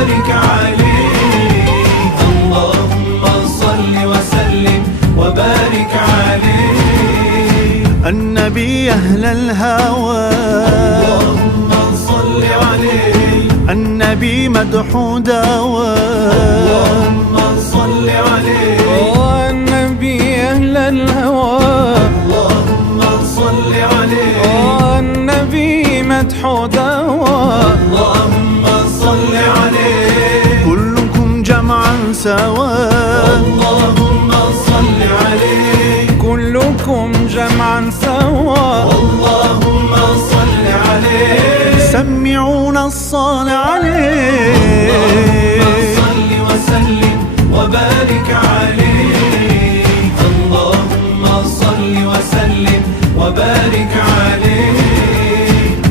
وبارك عليه. اللهم صل وسلم وبارك عليه. النبي أهل الهوى اللهم صل عليه. النبي مدح دواء اللهم صل عليه. النبي أهل الهوى اللهم صل عليه. النبي مدح دواء اللهم صل عليه. كلكم جمعا سواء اللهم صل عليه. كلكم جمعا سواء اللهم صل عليه. سمعون الصلاة عليه. اللهم صل وسلم وبارك عليه.